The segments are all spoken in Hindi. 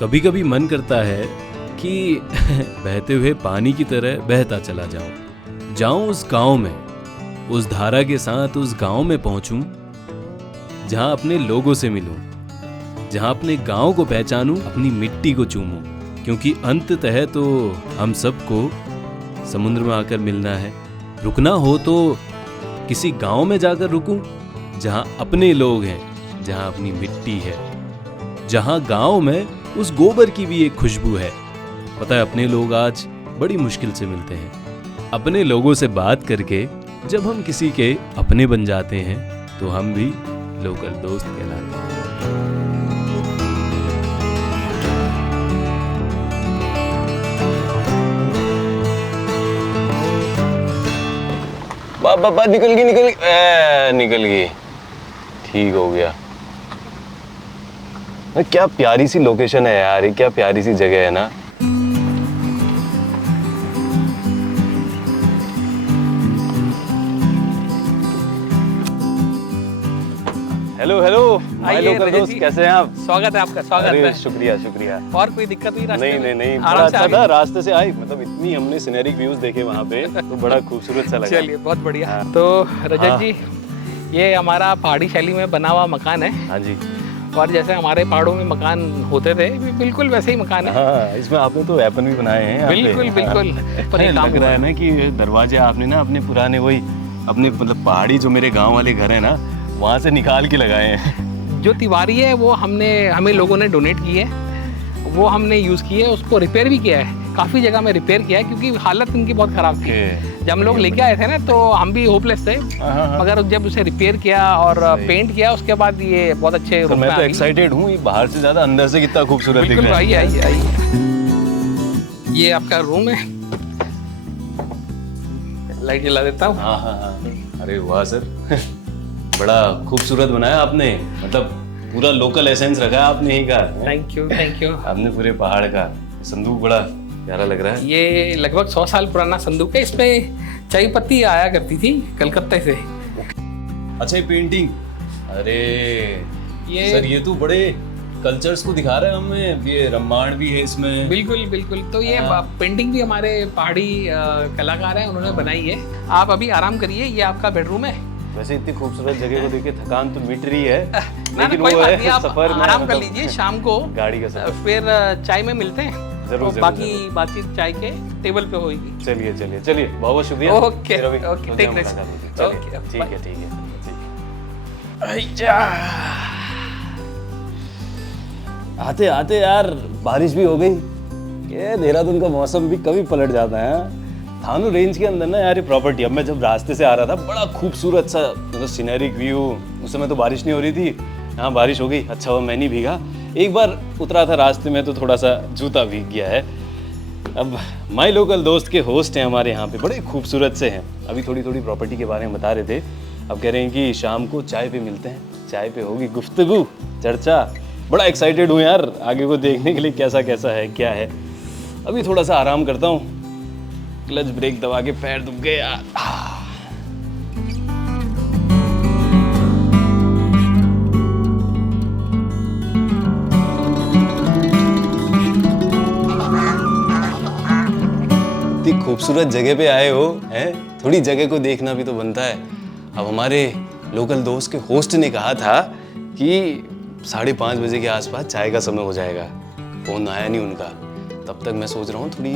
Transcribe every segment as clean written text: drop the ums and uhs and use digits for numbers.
कभी कभी मन करता है कि बहते हुए पानी की तरह बहता चला जाऊं उस गांव में, उस धारा के साथ उस गांव में पहुंचूं जहां अपने लोगों से मिलूं, जहां अपने गांव को पहचानूं, अपनी मिट्टी को चूमूं, क्योंकि अंततः तो हम सबको समुद्र में आकर मिलना है। रुकना हो तो किसी गांव में जाकर रुकूं जहां अपने लोग हैं, जहां अपनी मिट्टी है, जहां गांव में उस गोबर की भी एक खुशबू है। पता है, अपने लोग आज बड़ी मुश्किल से मिलते हैं। अपने लोगों से बात करके जब हम किसी के अपने बन जाते हैं तो हम भी लोकल दोस्त कहलाते हैं। बाबा निकल गई, ठीक हो गया। क्या प्यारी सी लोकेशन है यार, ये क्या प्यारी सी जगह है ना। हेलो माय लोकल दोस्त, कैसे हैं आप? स्वागत है आपका, स्वागत है। शुक्रिया। और कोई दिक्कत हुई रास्ते में? नहीं, बड़ा अच्छा था। रास्ते से आई, मतलब इतनी हमने सीनरिक व्यूज देखे वहाँ पे, तो बड़ा खूबसूरत सा लगा। चलिए, बहुत बढ़िया। तो रजत जी, ये हमारा पहाड़ी शैली में बना हुआ मकान है। हाँ जी। और जैसे हमारे पहाड़ों में मकान होते थे, बिल्कुल वैसे ही मकान है। हाँ, इसमें आपने तो वेपन भी बनाए हैं। बिल्कुल। लग रहा है ना कि दरवाजे आपने ना अपने पुराने वही अपने मतलब पहाड़ी जो मेरे गाँव वाले घर है ना, वहाँ से निकाल के लगाए हैं। जो तिवारी है वो हमें लोगों ने डोनेट की है, वो हमने यूज़ की है, उसको रिपेयर भी किया है। काफ़ी जगह में रिपेयर किया है क्योंकि हालत इनकी बहुत ख़राब थी। जब हम लोग लेके आए थे ना तो हम भी होपलेस थे, मगर जब उसे रिपेयर किया और पेंट किया उसके बाद ये बहुत अच्छे रूप में मैं तो एक्साइटेड हूँ, ये बाहर से ज़्यादा अंदर से कितना खूबसूरत दिख रहा है। आइए। ये आपका रूम है, लाइट जला देता हूँ। हाँ। अरे वाह सर, बड़ा खूबसूरत बनाया आपने, मतलब पूरा लोकल एसेंस रखा है आपने ही का। Thank you. आपने पूरे पहाड़ का संदूक बड़ा प्यारा लग रहा है। ये लगभग 100 साल पुराना संदूक है। इसमें चाय पत्ती आया करती थी कलकत्ते से। अच्छा, ये पेंटिंग, अरे ये सर ये तो बड़े कल्चर्स को दिखा रहे हैं हमें। ये रामायण भी है इसमें। बिल्कुल। तो ये पेंटिंग भी हमारे पहाड़ी कलाकार हैं, उन्होंने बनाई है। आप अभी आराम करिए, ये आपका बेडरूम है। वैसे इतनी खूबसूरत जगह को देख के थकान तो मिट रही है, लेकिन कोई बात नहीं, आप आराम कर लीजिए। शाम को गाड़ी का सफर, फिर चाय में मिलते हैं। जरूर। बाकी बातचीत चाय के टेबल पे होगी। चलिए, बहुत शुक्रिया। Okay, take rest. ठीक है। आते यार बारिश भी हो गई। ये देहरादून का मौसम भी कभी पलट जाता है। थानू रेंज के अंदर ना यार ये प्रॉपर्टी, अब मैं जब रास्ते से आ रहा था, बड़ा खूबसूरत सा मतलब सीनरिक व्यू। उस समय तो बारिश नहीं हो रही थी, यहाँ बारिश हो गई। अच्छा हुआ मैं नहीं भीगा। एक बार उतरा था रास्ते में तो थोड़ा सा जूता भीग गया है। अब माय लोकल दोस्त के होस्ट हैं हमारे यहाँ पे, बड़े खूबसूरत से हैं। अभी थोड़ी प्रॉपर्टी के बारे में बता रहे थे। अब कह रहे हैं कि शाम को चाय पे मिलते हैं, चाय पे होगी गुफ्तगू, चर्चा। बड़ा एक्साइटेड हूँ यार आगे को देखने के लिए, कैसा है क्या है। अभी थोड़ा सा आराम करता हूँ, क्लच ब्रेक दबा के पैर दुख गए यार। इतनी खूबसूरत जगह पे आए हो हैं, थोड़ी जगह को देखना भी तो बनता है। अब हमारे लोकल दोस्त के होस्ट ने कहा था कि 5:30 बजे के आसपास चाय का समय हो जाएगा। फोन आया नहीं उनका, तब तक मैं सोच रहा हूँ थोड़ी,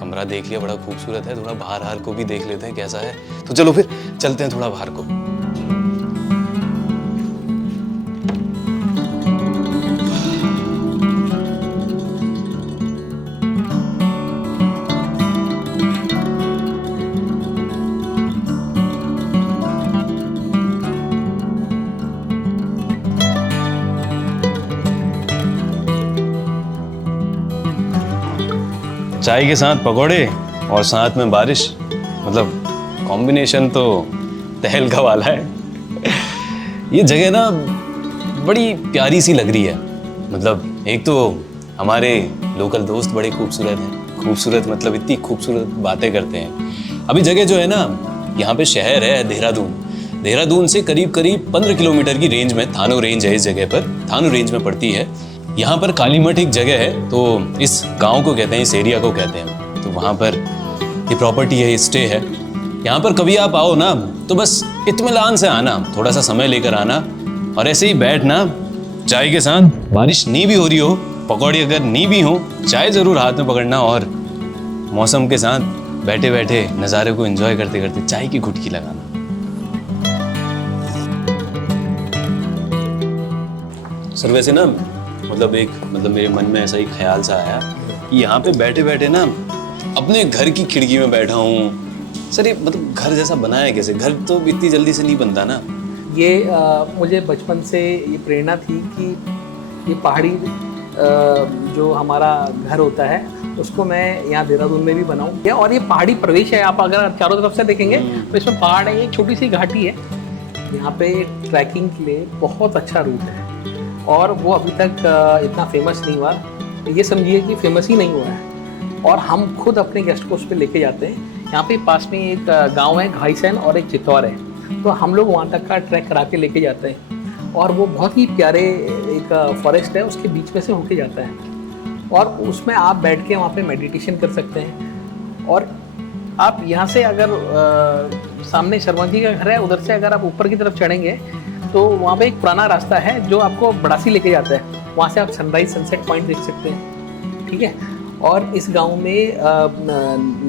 कमरा देख लिया बड़ा खूबसूरत है, थोड़ा बाहर को भी देख लेते हैं कैसा है। तो चलो फिर चलते हैं थोड़ा बाहर को। चाय के साथ पकौड़े और साथ में बारिश, मतलब कॉम्बिनेशन तो तहलका वाला है। ये जगह ना बड़ी प्यारी सी लग रही है। मतलब एक तो हमारे लोकल दोस्त बड़े खूबसूरत हैं, खूबसूरत मतलब इतनी खूबसूरत बातें करते हैं। अभी जगह जो है ना, यहाँ पे शहर है देहरादून से करीब 15 किलोमीटर की रेंज में थानू रेंज है। इस जगह पर थानू रेंज में पड़ती है। यहाँ पर कालीमठ एक जगह है, तो इस गांव को कहते हैं, इस एरिया को कहते हैं, तो वहाँ पर ये प्रॉपर्टी है, स्टे है। यहाँ पर कभी आप आओ ना तो बस इत्मीनान से आना, थोड़ा सा समय लेकर आना और ऐसे ही बैठना चाय के साथ। बारिश नहीं भी हो रही हो, पकौड़ी अगर नहीं भी हो, चाय ज़रूर हाथ में पकड़ना और मौसम के साथ बैठे बैठे नज़ारे को एंजॉय करते करते चाय की घुटकी लगाना। सर वैसे ना मतलब मेरे मन में ऐसा ही ख्याल सा आया कि यहाँ पे बैठे बैठे ना अपने घर की खिड़की में बैठा हूँ। सर ये मतलब घर जैसा बनाया है कैसे? घर तो इतनी जल्दी से नहीं बनता ना। ये मुझे बचपन से ये प्रेरणा थी कि ये पहाड़ी जो हमारा घर होता है उसको मैं यहाँ देहरादून में भी बनाऊँ। और ये पहाड़ी प्रदेश है, आप अगर चारों तरफ से देखेंगे तो इसमें पहाड़ है, एक छोटी सी घाटी है। यहाँ पे ट्रैकिंग के लिए बहुत अच्छा रूट है और वो अभी तक इतना फेमस नहीं हुआ। ये समझिए कि फेमस ही नहीं हुआ है और हम खुद अपने गेस्ट को उस पर लेके जाते हैं। यहाँ पे पास में एक गांव है घाईसैन और एक चित्तौर है, तो हम लोग वहाँ तक का ट्रैक करा के लेके जाते हैं और वो बहुत ही प्यारे एक फॉरेस्ट है, उसके बीच में से होके जाता है और उसमें आप बैठ के वहाँ पे मेडिटेशन कर सकते हैं। और आप यहाँ से अगर सामने शर्मा जी का घर है, उधर से अगर आप ऊपर की तरफ चढ़ेंगे तो वहाँ पे एक पुराना रास्ता है जो आपको बड़ासी लेके जाता है। वहाँ से आप सनराइज सनसेट पॉइंट देख सकते हैं, ठीक है। और इस गांव में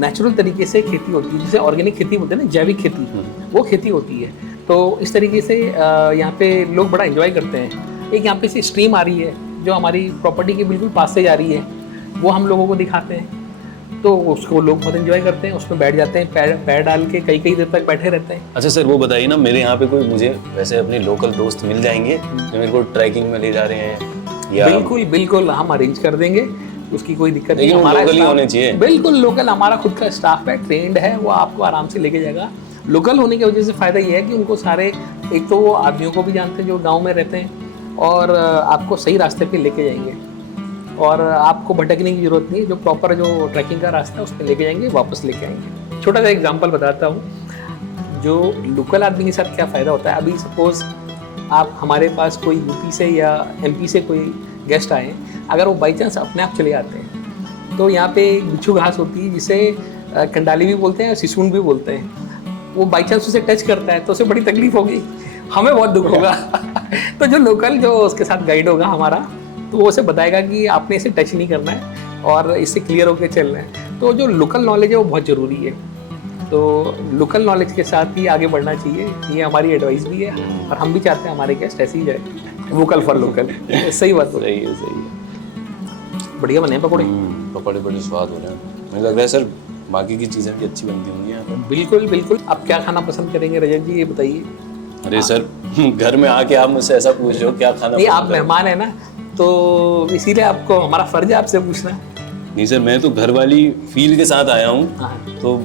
नेचुरल तरीके से खेती होती है, जिसे ऑर्गेनिक खेती बोलते हैं ना, जैविक खेती, वो खेती होती है। तो इस तरीके से यहाँ पे लोग बड़ा एंजॉय करते हैं। एक यहाँ पे से स्ट्रीम आ रही है जो हमारी प्रॉपर्टी के बिल्कुल पास से जा रही है, वो हम लोगों को दिखाते हैं, तो उसको लोग बहुत एंजॉय करते हैं। उसमें बैठ जाते हैं, पैर डाल के कई देर तक बैठे रहते हैं। अच्छा सर वो बताइए ना, मेरे यहाँ पे कोई मुझे वैसे अपने लोकल दोस्त मिल जाएंगे जो मेरे को ट्रैकिंग में ले जा रहे हैं या? बिल्कुल बिल्कुल, हम अरेंज कर देंगे, उसकी कोई दिक्कत नहीं। हमारा लोकल ही होने चाहिए। बिल्कुल लोकल, हमारा खुद का स्टाफ है, ट्रेंड है, वो आपको आराम से लेके जाएगा। लोकल होने की वजह से फ़ायदा ये है कि उनको सारे, एक तो वो आदमियों को भी जानते हैं जो गाँव में रहते हैं और आपको सही रास्ते पे लेके जाएंगे और आपको भटकने की जरूरत नहीं है। जो प्रॉपर जो ट्रैकिंग का रास्ता है उस पर लेके जाएंगे, वापस लेके आएंगे। छोटा सा एग्जांपल बताता हूँ, जो लोकल आदमी के साथ क्या फ़ायदा होता है। अभी सपोज आप हमारे पास कोई यूपी से या एमपी से कोई गेस्ट आए, अगर वो बाई चांस अपने आप चले आते हैं तो यहाँ पे बिच्छू घास होती है जिसे कंडाली भी बोलते हैं और सिसून भी बोलते हैं। वो बाई चांस उसे टच करता है तो उसे बड़ी तकलीफ होगी, हमें बहुत दुख होगा। तो जो लोकल जो उसके साथ गाइड होगा हमारा, तो वो उसे बताएगा कि आपने इसे टच नहीं करना है और इससे क्लियर होकर चलना है। तो जो लोकल नॉलेज है वो बहुत ज़रूरी है, तो लोकल नॉलेज के साथ ही आगे बढ़ना चाहिए, ये हमारी एडवाइस भी है और हम भी चाहते हैं हमारे गेस्ट ऐसे ही जाए, वोकल फॉर लोकल। सही बात, सही है। बढ़िया बने पकौड़े, पकौड़े बड़े स्वाद हो रहे हैं। मुझे लग रहा है सर बाकी की चीज़ें भी अच्छी बनती होंगी यहाँ पर। बिल्कुल बिल्कुल। आप क्या खाना पसंद करेंगे रजत जी, ये बताइए। अरे सर घर में आके आप मुझसे ऐसा पूछ रहे हो, क्या खाना? नहीं, आप मेहमान है ना, तो इसीलिए आपको, हमारा फर्ज है आपसे पूछना। नहीं सर, मैं तो घर वाली फील के साथ आया हूँ, तो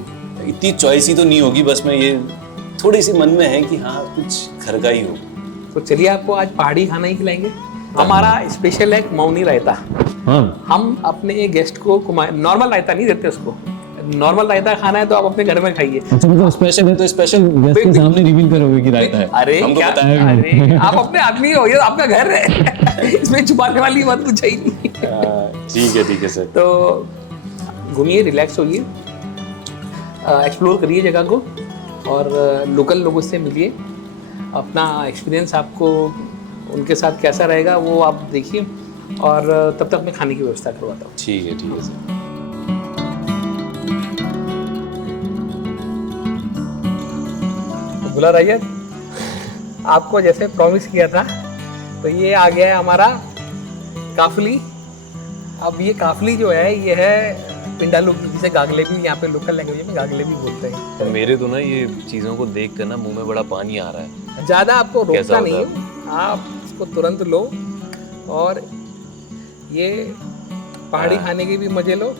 इतनी चॉइस ही तो नहीं होगी। बस मैं ये थोड़ी सी मन में है कि हाँ कुछ घर का ही हो। तो चलिए आपको आज पहाड़ी खाना ही खिलाएंगे। हमारा स्पेशल है मौनी रायता। हम अपने गेस्ट को नॉर्मल रायता नहीं देते उसको, नॉर्मल रायता खाना है तो आप अपने घर में खाइए। अच्छा मतलब स्पेशल है तो स्पेशल गेस्ट के सामने रिवील करोगे कि रायता है? अरे क्या, अरे आप अपने आदमी हो, ये आपका घर है, इसमें छुपाने वाली बात कुछ है ही नहीं। ठीक है सर। तो घूमिए, रिलैक्स होइए, एक्सप्लोर करिए जगह को और लोकल लोगों से मिलिए। अपना एक्सपीरियंस आपको उनके साथ कैसा रहेगा वो आप देखिए और तब तक मैं खाने की व्यवस्था करवाता हूँ। ठीक है सर। बुला रजत, आपको जैसे प्रॉमिस किया था, तो ये आ गया है हमारा काफली। अब ये काफली जो है ये है पिंडालू की, जिसे गागले भी यहाँ पे लोकल लैंग्वेज में गागले भी बोलते हैं। तो मेरे तो ना ये चीज़ों को देख कर ना मुंह में बड़ा पानी आ रहा है। ज़्यादा आपको रोकना नहीं है, आप इसको तुरंत लो और ये पहाड़ी खाने के भी मजे लो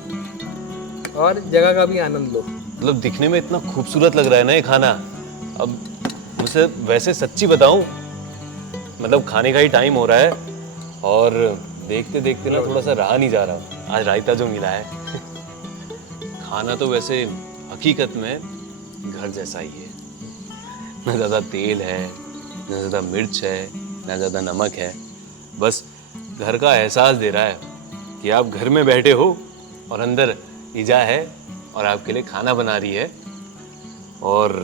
और जगह का भी आनंद लो। मतलब दिखने में इतना खूबसूरत लग रहा है ना ये खाना। अब मुझसे वैसे सच्ची बताऊं, मतलब खाने का ही टाइम हो रहा है और देखते देखते ना थोड़ा सा रहा नहीं जा रहा। आज रायता जो मिला है खाना तो वैसे हकीकत में घर जैसा ही है। ना ज़्यादा तेल है, ना ज़्यादा मिर्च है, ना ज़्यादा नमक है, बस घर का एहसास दे रहा है कि आप घर में बैठे हो और अंदर ईजा है और आपके लिए खाना बना रही है और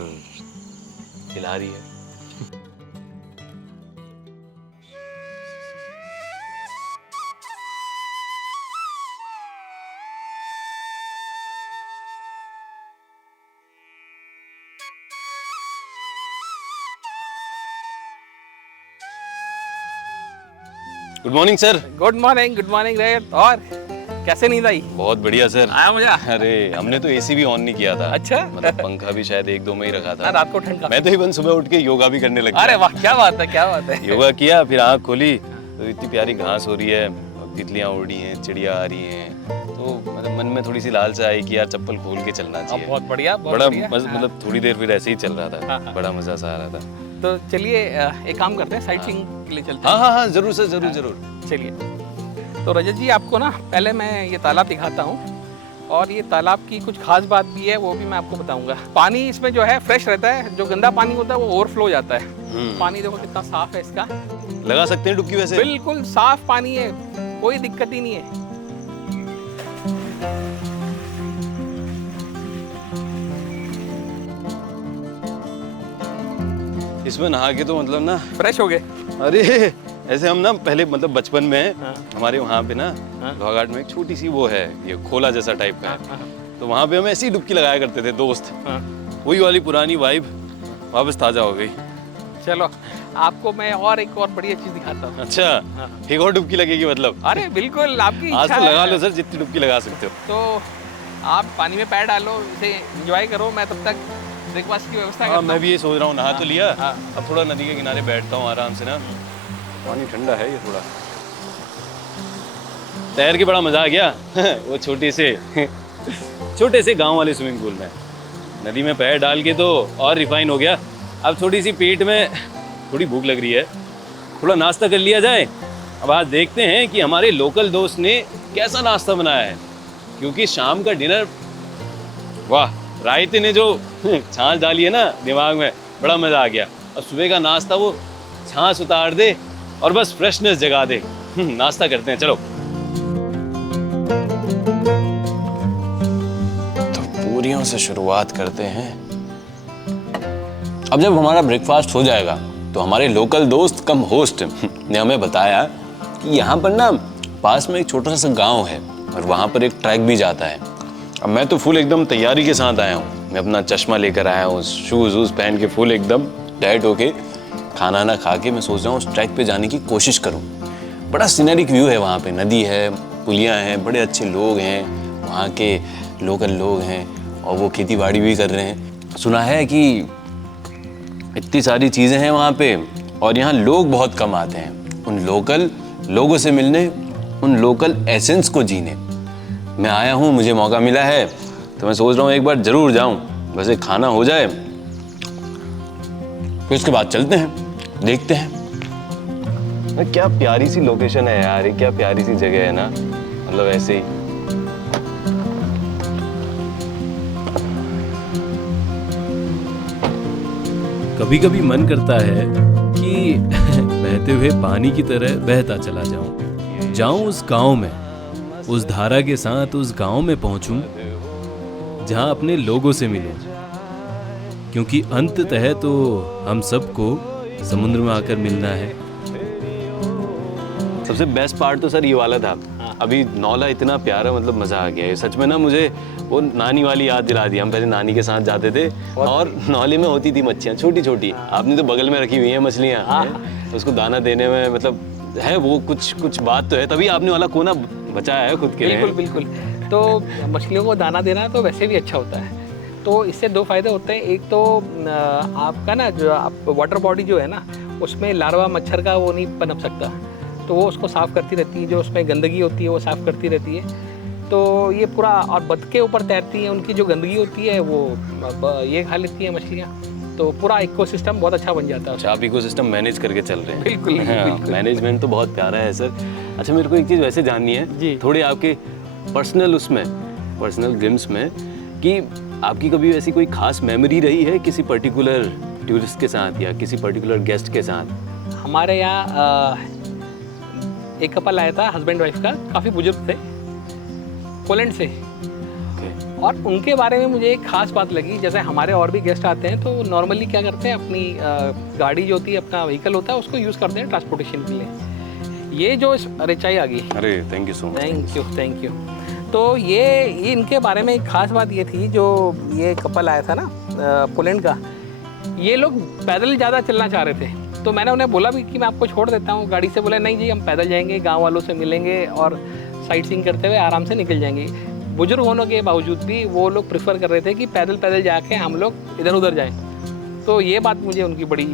खिला रही है। Good morning sir. Good morning रैयत। और कैसे नींद आई? बहुत बढ़िया सर। आया मजा? अरे हमने तो एसी भी ऑन नहीं किया था। अच्छा। मतलब पंखा भी शायद 1-2 में ही रखा था। रात को ठंड का। मैं तो इवन सुबह उठ के योगा भी करने लग गया। अरे वाह, क्या बात है, क्या बात है। योगा किया, फिर आँख खोली तो इतनी प्यारी घास हो रही है, तितलियां उड़ रही हैं, चिड़िया आ रही हैं, तो मतलब मन में थोड़ी सी लालसा आई कि यार चप्पल खोल के चलना चाहिए। बहुत बढ़िया, बहुत बड़ा बढ़िया। मतलब थोड़ी देर फिर ऐसे ही चल रहा था, बड़ा मजा सा आ रहा था। तो चलिए एक काम करते हैं, साइट सीइंग के लिए चलते हैं। हाँ जरूर सर, जरूर। चलिए। तो रजत जी, आपको ना पहले मैं ये तालाब दिखाता हूँ और ये तालाब की कुछ खास बात भी है, वो भी मैं आपको बताऊंगा। पानी इसमें जो है फ्रेश रहता है, जो गंदा पानी होता है वो ओवरफ्लो जाता है। पानी देखो कितना साफ है इसका। लगा सकते हैं डुबकी वैसे? बिल्कुल साफ पानी है, कोई दिक्कत ही नहीं है। इसमें नहा के तो मतलब ना फ्रेश हो गए। अरे ऐसे हम ना पहले मतलब बचपन में हमारे वहाँ पे ना लोहाघाट में एक छोटी सी वो है, ये खोला जैसा टाइप का है, तो वहाँ पे हम ऐसी डुबकी लगाया करते थे दोस्त। वही वाली पुरानी वाइब वापस ताजा हो गई। चलो आपको मैं और एक और बढ़िया चीज दिखाता हूँ। अच्छा, एक और डुबकी लगेगी मतलब? अरे बिल्कुल, आपकी आज इच्छा तो लगा है। लो सर, जितनी डुबकी लगा सकते हो। तो आप पानी में पैर डालो, इसे एंजॉय करो, मैं तब तक ब्रेकफास्ट की व्यवस्था करता हूँ। मैं भी ये सोच रहा हूँ, नहा तो लिया, अब थोड़ा नदी के किनारे बैठता हूँ आराम से ना, पानी ठंडा है ये थोड़ा, तैर के बड़ा मजा आ गया। वो छोटे से गांव वाले स्विमिंग पूल में नदी में पैर डाल के तो और रिफाइन हो गया। अब थोड़ी सी पेट में थोड़ी भूख लग रही है, थोड़ा नाश्ता कर लिया जाए। अब आज देखते हैं कि हमारे लोकल दोस्त ने कैसा नाश्ता बनाया है, क्योंकि शाम का डिनर, वाह, रायते ने जो छाछ डाली है ना दिमाग में, बड़ा मजा आ गया। और सुबह का नाश्ता वो छाछ उतार दे और बस फ्रेशनेस जगा दे। नाश्ता करते हैं, चलो। तो पूरियों से शुरुआत करते हैं। अब जब हमारा ब्रेकफास्ट हो जाएगा तो हमारे लोकल दोस्त कम होस्ट ने हमें बताया कि यहाँ पर ना पास में एक छोटा सा गांव है और वहाँ पर एक ट्रैक भी जाता है। अब मैं तो फुल एकदम तैयारी के साथ आया हूँ। मैं अपना चश्मा लेकर आया हूँ, शूज़ पहन के फुल एकदम टाइट होके, खाना ना खा के मैं सोच रहा हूँ उस ट्रैक पे जाने की कोशिश करूँ। बड़ा सीनरिक व्यू है वहाँ पे, नदी है, पुलियाँ हैं, बड़े अच्छे लोग हैं, वहाँ के लोकल लोग हैं और वो खेती बाड़ी भी कर रहे हैं। सुना है कि इतनी सारी चीज़ें हैं वहाँ पे और यहाँ लोग बहुत कम आते हैं उन लोकल लोगों से मिलने, उन लोकल एसेंस को जीने। मैं आया हूँ, मुझे मौका मिला है, तो मैं सोच रहा हूँ एक बार ज़रूर जाऊँ, बस एक खाना हो जाए, फिर उसके बाद चलते हैं, देखते हैं। क्या प्यारी सी लोकेशन है यार, क्या प्यारी सी जगह है ना, मतलब ऐसे ही। कभी कभी मन करता है कि बहते हुए पानी की तरह बहता चला जाऊं उस गांव में, उस धारा के साथ उस गांव में पहुंचूं जहां अपने लोगों से मिलूं, क्योंकि अंततः तो हम सबको समुद्र में आकर मिलना है। सबसे बेस्ट पार्ट तो सर ये वाला था, अभी नौला इतना प्यारा, मतलब मजा आ गया। सच में ना मुझे वो नानी वाली याद दिला दी। हम पहले नानी के साथ जाते थे और नौले में होती थी मच्छियाँ छोटी छोटी, आपने तो बगल में रखी हुई है मछलियाँ, उसको दाना देने में मतलब है वो कुछ बात तो है, तभी आपने वाला कोना बचाया है खुद के लिए। बिल्कुल। तो मछलियों को दाना देना तो वैसे भी अच्छा होता है। तो इससे दो फायदे होते हैं। एक तो आपका ना जो आप वाटर बॉडी जो है ना, उसमें लार्वा मच्छर का वो नहीं पनप सकता, तो वो उसको साफ़ करती रहती है, जो उसमें गंदगी होती है वो साफ़ करती रहती है। तो ये पूरा, और बतखें ऊपर तैरती हैं, उनकी जो गंदगी होती है वो ये खा लेती है मछलियाँ, तो पूरा इकोसिस्टम बहुत अच्छा बन जाता है। अच्छा, आप इकोसिस्टम मैनेज करके चल रहे हैं। बिल्कुल। मैनेजमेंट तो बहुत प्यारा है सर। अच्छा, मेरे को एक चीज़ वैसे जाननी है जी, थोड़े आपके पर्सनल ग्लिम्स में, कि आपकी कभी ऐसी कोई खास मेमोरी रही है किसी पर्टिकुलर टूरिस्ट के साथ या किसी पर्टिकुलर गेस्ट के साथ? हमारे यहाँ एक कपल आया था हस्बैंड वाइफ का, काफ़ी बुजुर्ग थे, पोलैंड से। और उनके बारे में मुझे एक खास बात लगी, जैसे हमारे और भी गेस्ट आते हैं तो नॉर्मली क्या करते हैं, अपनी गाड़ी जो होती है, अपना व्हीकल होता है, उसको यूज़ करते हैं ट्रांसपोर्टेशन के लिए। ये जो रिचाई आ गई, अरे thank you so much. Thank you. तो ये इनके बारे में एक खास बात ये थी, जो ये कपल आया था ना पोलैंड का, ये लोग पैदल ज़्यादा चलना चाह रहे थे। तो मैंने उन्हें बोला भी कि मैं आपको छोड़ देता हूँ गाड़ी से। बोला नहीं जी, हम पैदल जाएंगे, गांव वालों से मिलेंगे और साइट सीइंग करते हुए आराम से निकल जाएंगे। बुजुर्ग होने के बावजूद भी वो लोग प्रेफर कर रहे थे कि पैदल जाके हम लोग इधर उधर जाएं। तो ये बात मुझे उनकी बड़ी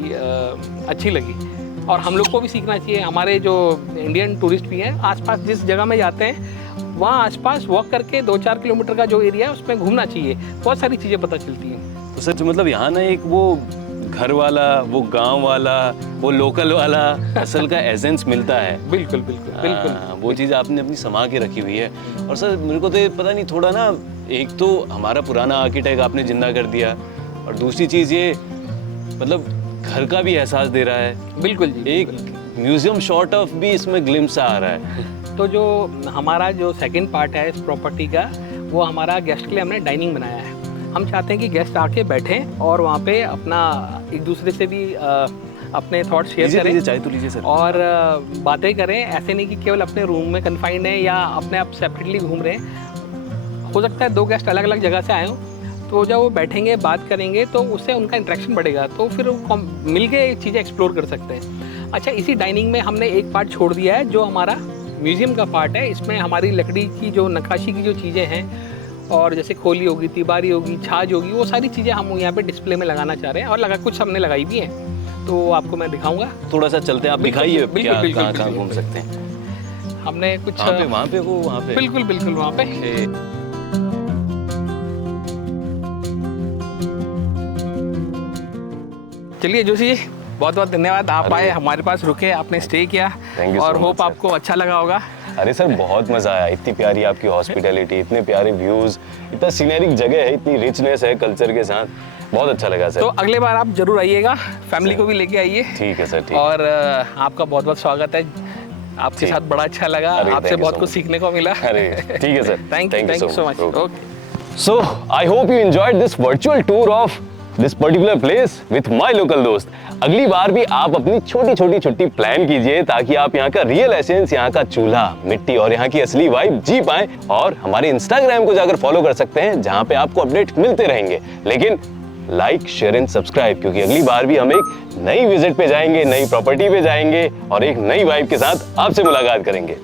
अच्छी लगी और हम लोग को भी सीखना चाहिए। हमारे जो इंडियन टूरिस्ट भी हैं, आसपास जिस जगह में जाते हैं वहाँ आसपास वॉक करके 2-4 किलोमीटर का जो एरिया है उसमें घूमना चाहिए, बहुत सारी चीज़ें पता चलती हैं। तो सच मतलब यहाँ ना एक वो घर वाला, वो गांव वाला, वो लोकल वाला असल का एसेंस मिलता है। बिल्कुल बिल्कुल बिल्कुल। वो चीज़ आपने अपनी समा के रखी हुई है। और सर मेरे को तो ये पता नहीं, थोड़ा ना, एक तो हमारा पुराना आर्किटेक्ट आपने जिंदा कर दिया और दूसरी चीज़ ये मतलब घर का भी एहसास दे रहा है। बिल्कुल जी। एक म्यूजियम शॉट ऑफ भी इसमें ग्लिम्स आ रहा है। तो जो हमारा जो सेकंड पार्ट है इस प्रॉपर्टी का, वो हमारा गेस्ट के लिए हमने डाइनिंग बनाया है। हम चाहते हैं कि गेस्ट आके बैठें और वहाँ पे अपना एक दूसरे से भी अपने थॉट्स शेयर करें, चाय तो लीजिए सर, और बातें करें। ऐसे नहीं कि केवल अपने रूम में कन्फाइंड है या अपने आप सेपरेटली घूम रहे हैं। हो सकता है 2 गेस्ट अलग अलग जगह से आए हों, तो जब वो बैठेंगे बात करेंगे तो उससे उनका इंटरेक्शन बढ़ेगा, तो फिर वो मिल के चीज़ें एक्सप्लोर कर सकते हैं। अच्छा, इसी डाइनिंग में हमने एक पार्ट छोड़ दिया है जो हमारा म्यूज़ियम का पार्ट है। इसमें हमारी लकड़ी की जो नक्काशी की जो चीज़ें हैं, और जैसे खोली होगी, तिबारी होगी, छाछ होगी, वो सारी चीज़ें हम यहाँ पे डिस्प्ले में लगाना चाह रहे हैं और कुछ हमने लगाई भी हैं, तो आपको मैं दिखाऊंगा। थोड़ा सा चलते हैं, आप दिखाइए बिल्कुल कहाँ घूम सकते हैं। हमने कुछ वहाँ पे बिल्कुल वहाँ पे। चलिए जोशी जी, बहुत बहुत धन्यवाद, आप आए, हमारे पास रुके, आपने स्टे किया और होप आपको अच्छा लगा होगा। अरे सर बहुत मजा आया, इतनी प्यारी आपकी हॉस्पिटैलिटी, इतने प्यारे व्यूज, इतना सीनरिक जगह है, इतनी रिचनेस है कल्चर के साथ, बहुत अच्छा लगा सर। तो अगले बार आप जरूर आइएगा, फैमिली को भी लेके आइए। ठीक है सर, ठीक। और आपका बहुत बहुत स्वागत है, आपके साथ बड़ा अच्छा लगा, आपसे बहुत कुछ सीखने को मिला। अरे ठीक है sir, thank you so much. Okay, so I hope you enjoyed this virtual tour of this particular place with my local दोस्त। अगली बार भी आप अपनी छोटी छोटी छुट्टी प्लान कीजिए ताकि आप यहाँ का रियल एसेंस, यहाँ का चूल्हा, मिट्टी और यहाँ की असली वाइब जी पाएं। और हमारे इंस्टाग्राम को जाकर फॉलो कर सकते हैं जहाँ पे आपको अपडेट मिलते रहेंगे। लेकिन लाइक, शेयर एंड सब्सक्राइब, क्योंकि अगली बार भी हम एक नई विजिट पे जाएंगे, नई प्रॉपर्टी पे जाएंगे और एक नई वाइब के साथ आपसे मुलाकात करेंगे।